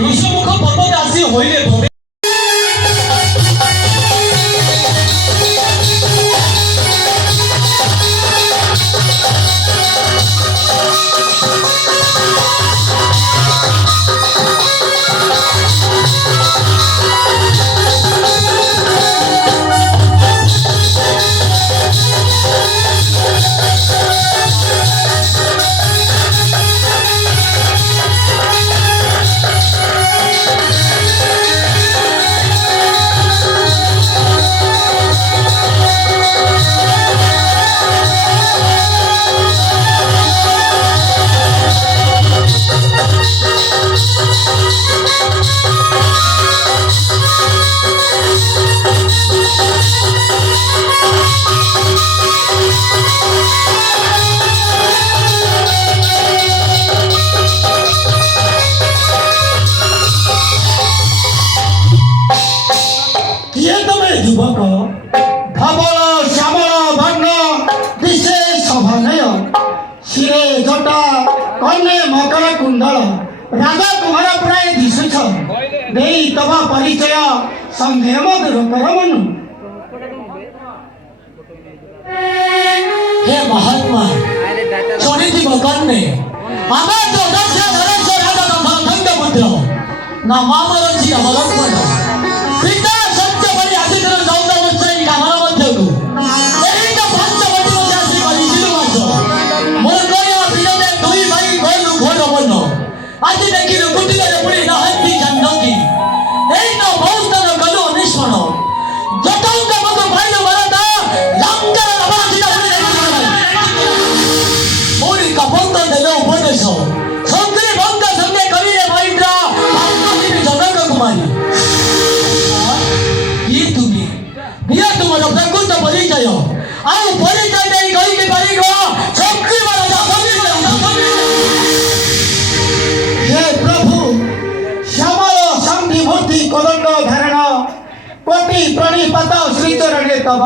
ଋଷିମୁଖ ପର୍ବତ ଆସି ହୋଇଲେ ଭବେ ଯୁବକ ଧବଳ ଶ୍ୟାମଳ ବର୍ଣ୍ଣ ବିଶେଷ ଭନୟ ଶିରେ ଜଟା କର୍ଣ୍ଣେ ମକର କୁଣ୍ଡଳ ରାଜା କୁମାର ପ୍ରାୟ ଦିଶୁଛ ଦେଇ ତବ ପରିଚୟ ସନ୍ଦେହ ଦୂର କର ମନୁ। हे महात्मा ଶୁଣିଥିବ କର୍ଣ୍ଣେ ଆମେ ଚୋଦଶ ଧରେଶ ରାଜା ଧନଧନ୍ୟ ପୁତ୍ର ନାମ ଆମର ଅଛି ଅବଲମ୍ବନ ପିତା ସତ୍ୟ ବଳି ଆସିଥିଲ 14 ବର୍ଷ ଏହି କାମର ମଧ୍ୟକୁ ଏହି ତ 5 ବର୍ଷ ମଧ୍ୟ ଆସି କରିଥିଲୁ ମାସ ମୋର କରିବା ବିରୋଧରେ 2 ଭାଇ ଗଲୁ ଘୋର ବନ ଆଜି ଦେଖିଲୁ କୁଟିରେ ପୁଣି ନାହାନ୍ତି ଜାନକୀ ଏହି ତ ବହୁସ୍ଥାନ ଗଲୁ ଅନିଶ୍ୱନ ଜଟଙ୍କ ମତ ଭାଇର ଭାରତ ଲଙ୍କାର ନବାସିତା ପୁଣି ପୁଣି କପନ୍ତ ଦେଲେ ଉପଦେଶ ସଙ୍ଗରେ ବନ୍ଦ ସଙ୍ଗେ କରିଲେ ମହିନ୍ଦ୍ର ଆତ୍ମଜୀବୀ ଜନକ କୁମାରୀ ये तुम्हें दिया तुम्हारा प्रकृत परिचय आओ परिचय नहीं कहीं के परिगो शक्ति वाला हे प्रभु श्यामल संधि मूर्ति कोदंड धारण कोटि प्रणिपात श्री चरणे तव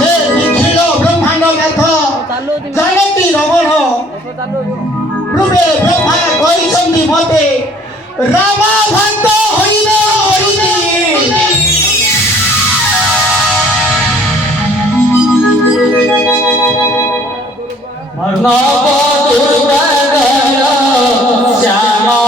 हे निखिल ब्रह्मांड नाथ जानकी रमण रूपे ब्रह्मा କହିଛନ୍ତି ମତେ ରାମ ଭକ୍ତ ହୋଇବ ହରିଣି नव दुर्गय श्यामा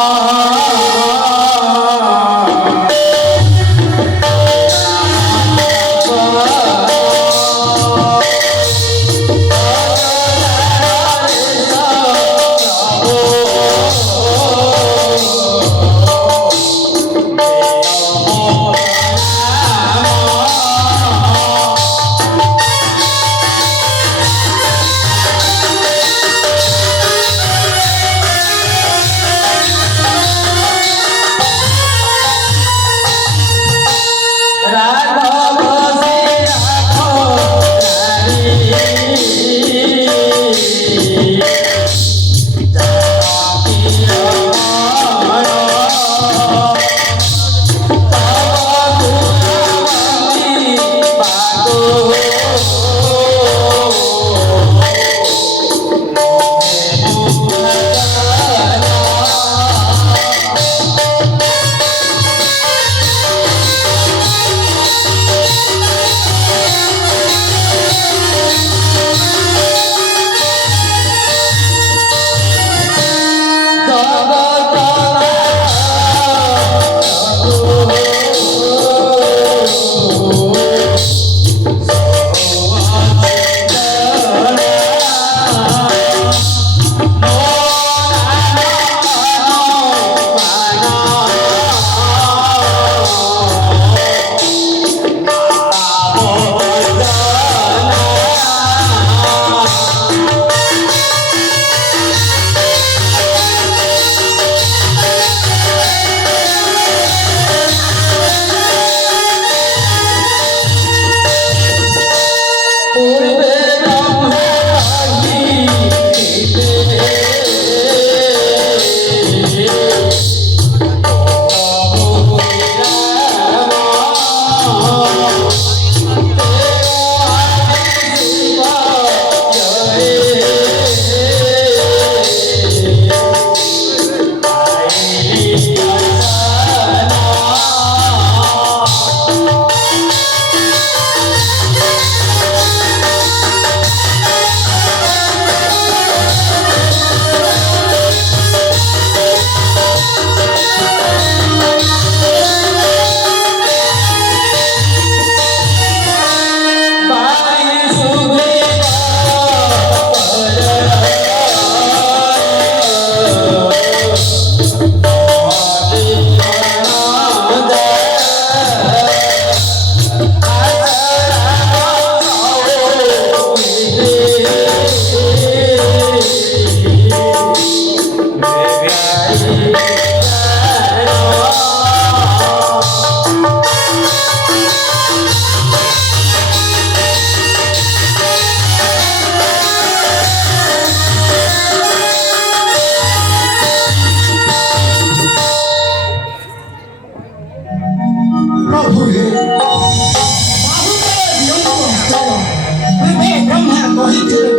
ପୂର୍ବେ ବ୍ରହ୍ମା କହିଥିଲେ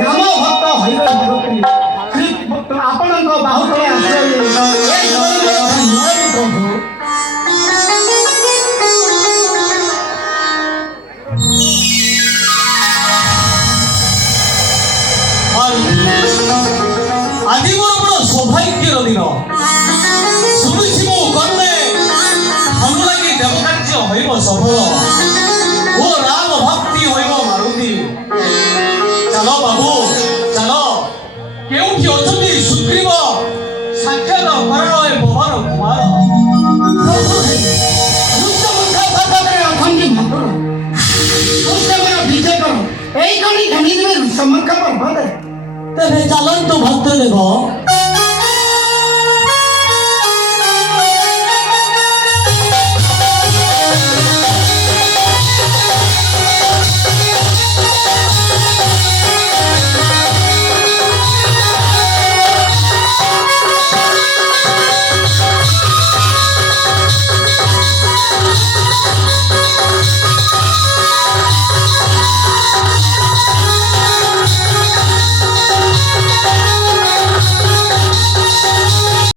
ରାମ ଭକ୍ତ ହଇବେ ମାରୁତି ଆପଣଙ୍କ ବାହୁ ତଳେ ଆଶ୍ରୟ ପ୍ରଭୁ ଆଜି ମୋର ବଡ଼ ସୌଭାଗ୍ୟର ଦିନ ଶୁଣିଛି ମୁଁ କର୍ମେ ଅନୁରାଗୀ ଦେବକାର୍ଯ୍ୟ ହୋଇବ ସଫଳ ଓ ରାମ ଭକ୍ତି ହୋଇବ ମାରୁତି ଚାଲ ବାବୁ ଚାଲ କେଉଁଠି ଅଛନ୍ତି ସୁଗ୍ରୀବ ସାକ୍ଷାତ କରଣ ଏ ପବନ କୁମାର এই কণি ঘানি দেবে সমঙ্খ পর্বত ତେବେ ଚାଲନ୍ତୁ ଭକ୍ତ ଦେବ